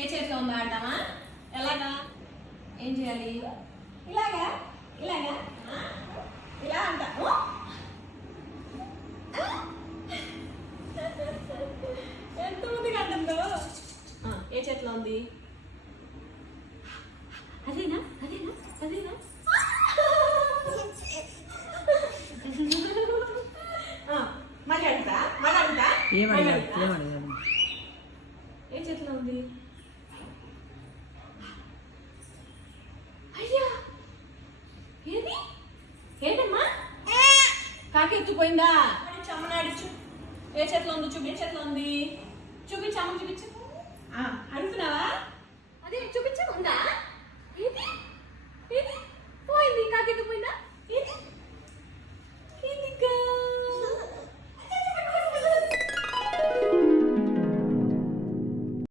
ఏ చేతిలో ఉందో ఆడతామా? ఎలాగా? ఏం చేయాలి? ఇలాగా ఇలాగా ఇలా అంటాము. ఎంత మందిగా అంటుందో. ఏ చేతిలో ఉంది? అదేనా అదేనా అదేనా? మళ్ళీ అడుగుతా మళ్ళీ అడుగుతా. ఏ చేతిలో ఉంది? అయ్యా ఏది? ఏంటమ్మా? కాకి ఎత్తుపోయిందా? చమ్మనాడిచ్చు. ఏ చేతిలో ఉంది? చూపి. ఏ చేతిలో ఉంది? చూపించు. అమ్మ చూపించు.